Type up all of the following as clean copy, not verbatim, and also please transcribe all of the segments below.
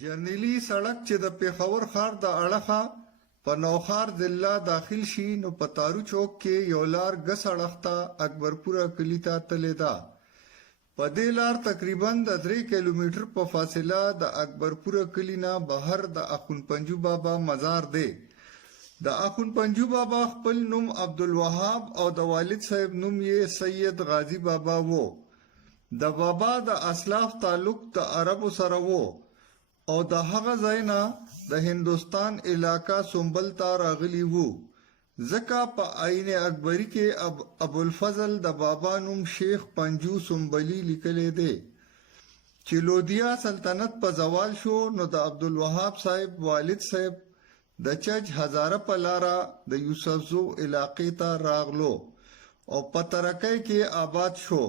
جرنیلی سړک چې د پېښور ښار د اړخه په نوښار ضلع داخل شي نو په تارو چوک کې یو لار ګس اړخ ته اکبرپوره کلي ته تللې ده. په دې لار تقریباً د 3 کیلومتر په فاصله د اکبرپوره کلي نه بهر د اخون پنجو بابا مزار دی. د اخون پنجو بابا خپل نوم عبدالوهاب او د والد صاحب نوم یې سید غازی بابا وو. د بابا د اسلاف تعلق د عربو سره وو او د هغه ځای نه د هندوستان علاقه سنبل ته راغلی وو. ځکه په عین اکبری کې ابوالفضل د بابا نوم شیخ پنجو سنبلی لیکلی دی. چې لودیا سلطنت په زوال شو نو د عبدالوهاب صاحب والد صاحب د چج هزاره په لاره د یوسفزو علاقې ته راغلو او په ترکۍ کې آباد شو.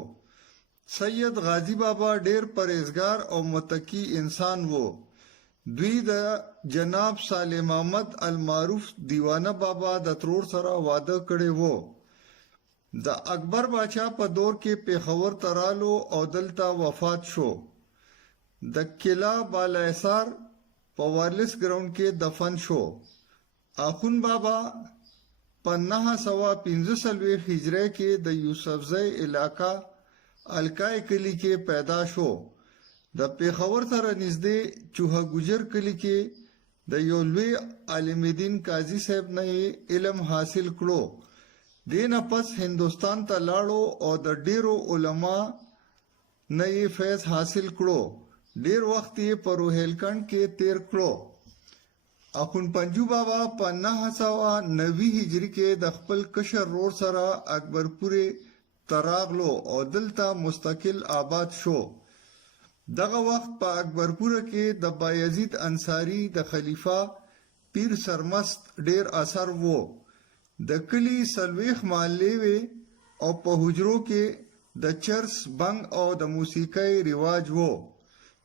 سید غازی بابا ډیر پرهیزګار او متقی انسان وو. دوی د جناب صالح محمد المعروف دیوانه بابا د ترور سره واده کړی وو. د اکبر باچا په دور کې پېښور ته رالو او دلته وفات شو. د کلا بالاحصار په وارلس ګراوند کې دفن شو. اخون بابا په 945 هجری کې د یوسفزۍ علاقه الکای کلی کې پیدا شو. د پېښور سره نږدې چوهه ګجر کلی کې د یو لوی عالم دین قاضي صاحب نه علم حاصل کړو. دې نه پس هندوستان ته لاړو او د ډیرو علما نه فیض حاصل کړو. ډیر وخت یې په روهیلکند کې تیر کړو. اخون پنجو بابا په 990 هجری کې د خپل کشر رور سره اکبرپورې تراغلو او دلته مستقل آباد شو. دغه وخت په اکبرپوره کې د بایزید انصاری د خلیفہ پیر سرمست ډیر اثر وو. د کلی سلويخ محلې وې او په حجرو کې د چرس بنګ او د موسیقۍ رواج وو.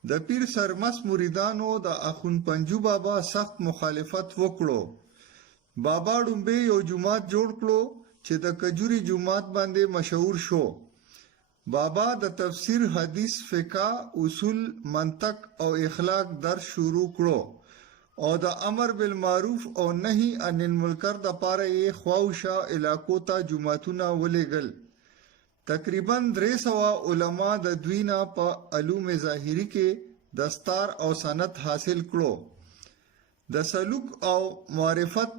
د پیر سرمست مریدانو د اخون پنجو بابا سخت مخالفت وکړو. بابا ډومبه یو جماعت جوړ کړو چې د کجوري جماعت باندې مشهور شو. بابا د تفسیر حدیث فقہ اصول منطق او اخلاق درس شروع کړو او د امر بالمعروف او نهی عن المنکر د پاره یې خواوشا علاقو ته جماعتونه ولېږل. تقریباً 300 علما د دوی نه په علوم ظاهری کې دستار او سند حاصل کړو. د سلوک او معرفت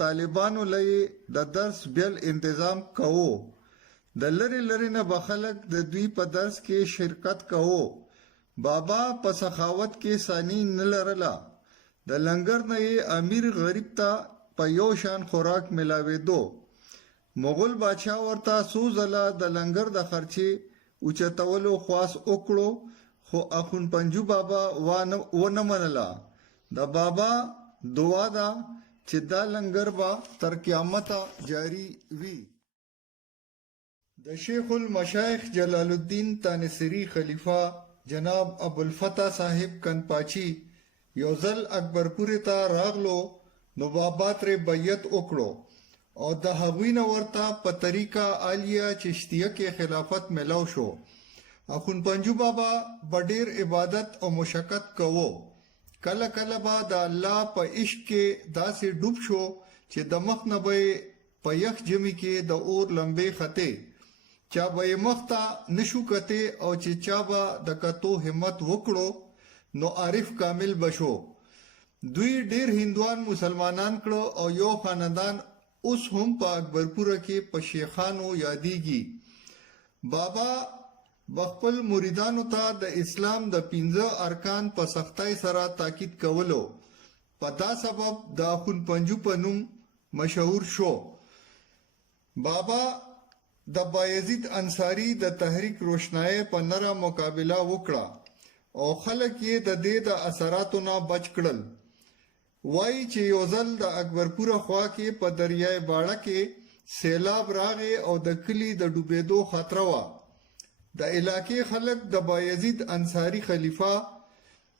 طالبانو لې د درس بیل انتظام کوو. د لری لری نه بخلک د دوی په درس کې شرکت کوو. بابا په سخاوت کې ثانی نه لرله. د لنګر نه امیر غریب ته په یو شان خوراک ملاوېدو. مغول بادشاہ ورته څو ځله د لنګر د خرچې اوچتولو خواست وکړو خو اخون پنجو بابا ونه منله. د بابا دعا ده چې دا لنګر به تر قیامته جاری وي. د شیخ المشایخ جلال الدین تانسری خلیفہ جناب ابوالفتح صاحب کنپاچی یو ځل اکبرپورې ته راغلو نو بابا ترې بیعت وکړو او د هغوی نه ورته په طریقه عالیه چشتیه کې خلافت ملو شو. اخون پنجو بابا به ډیر عبادت او مشقت کوو. کله کله به د الله په عشق کې داسې ډوب شو چې د مخ نه به په یخ جمی کې د اور لمبې خطې. چا به یې مخ ته نشو کته او چې چا به د کتو همت وکړو نو عارف کامل بشو. دوی ډیر هندوان مسلمانان کړو او یو خاندان اوس هم په اکبرپوره کې په شیخانو یادېږي. بابا بخپل مریدانو ته د اسلام د 15 ارکان په سختۍ سره تاکید کولو. په دا سبب د اخون پنجو په نوم مشهور شو. بابا د بایزید انصاری د تحریک روشنایي په نره مقابله وکړه او خلک یې د دې د اثراتو نه بچ کړل. وایي چې یو ځل د اکبرپوره خوا کې په دریای باړه کې سیلاب راغی او د کلی د ډوبېدو خطر وه. د علاقې خلک د بایزید انصاری خلیفہ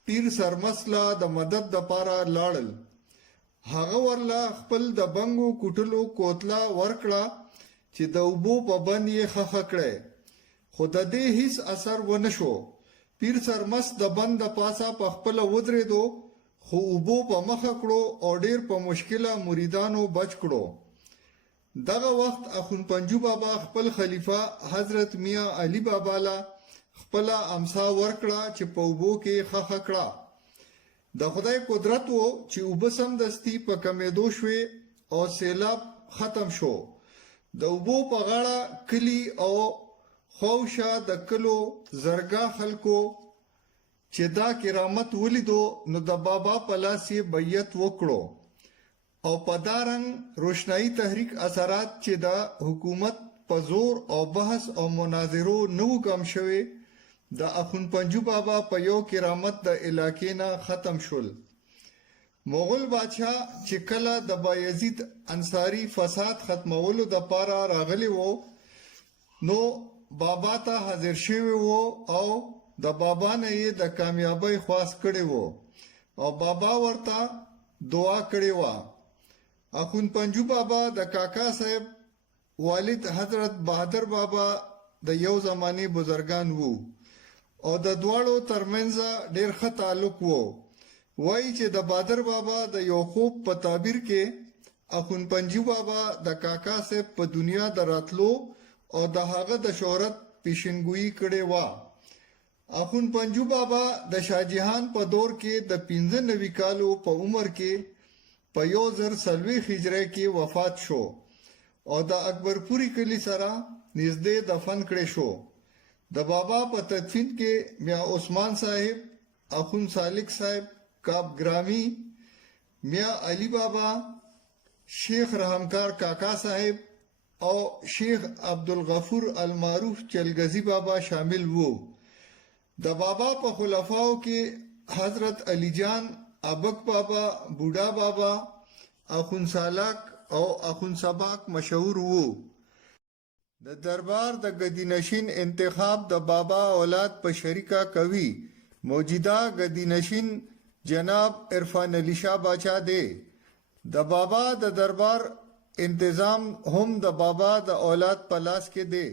پیر سرمسله د مدد دپاره لاړل. هغه ورله خپل د بنګو کوټلو کوتله ورکړه چې د اوبو په بند یې خخه کړی خو د دې هیڅ اثر ونه شو. پیر سرمست د بند د پاسه په خپله ودرېدو خو اوبو په مخه کړو او ډیر په مشکله مریدانو بچ کړو. دغه وخت اخون پنجو بابا خپل خلیفہ حضرت میاں علی بابا له خپله امسا ورکړه چې په اوبو کې خښه کړه. د خدای قدرت و چې اوبه سمدستي په کمېدو شوې او سیلاب ختم شو. د اوبو په غاړه کلی او خوشه د کلو زرګا خلکو چې دا کرامت ولیدو نو د بابا په لاس یې بیعت وکړو او په دا رنګ روشنايي تحریک اثرات چې د حکومت په زور او بحث او مناظرو نو کم شوي د اخون پنجو بابا په یو کرامت د علاقې نه ختم شول. مغول بادشاہ چې کله د بایزید انصاری فساد ختمولو د پاره راغلی وو نو بابا ته حاضر شوی وو او د بابا نه یې د کامیابی خواست کړی وو او بابا ورته دعا کړی وه. اخون پنجو بابا د کاکا صاحب والد حضرت بہادر بابا د یو زمانی بزرگان وو او د دواړو ترمنځ ډیر ښه تعلق وو. وایي چې د بہادر بابا د یو خوب په تعبیر کې اخون پنجو بابا د کاکا صاحب په دنیا د راتلو او د هغه د شهرت پیشنګویي کړې وه. اخون پنجو بابا د شاهجهان په دور کې د 95 کالو په عمر کې په 1040 هجری کې وفات شو او د اکبرپوري کلی سره نږدې دفن کړی شو. د بابا په تدفین کې میاں عثمان صاحب، اخون سالک صاحب، کاب گرامی، میاں علی بابا، شیخ رحمکار کاکا صاحب او شیخ عبدالغفور المعروف چلگزی بابا شامل وو. د بابا په خلفاو کې حضرت علی جان، ابک بابا، بوډا بابا، اخون سالاک او اخون سباک مشهور وو. د دربار د گدینشین انتخاب د بابا اولاد په شریکه کوي. موجوده گدینشین جناب عرفان علی شاه باچا دی. د بابا د دربار انتظام هم د بابا د اولاد په لاس کې دی.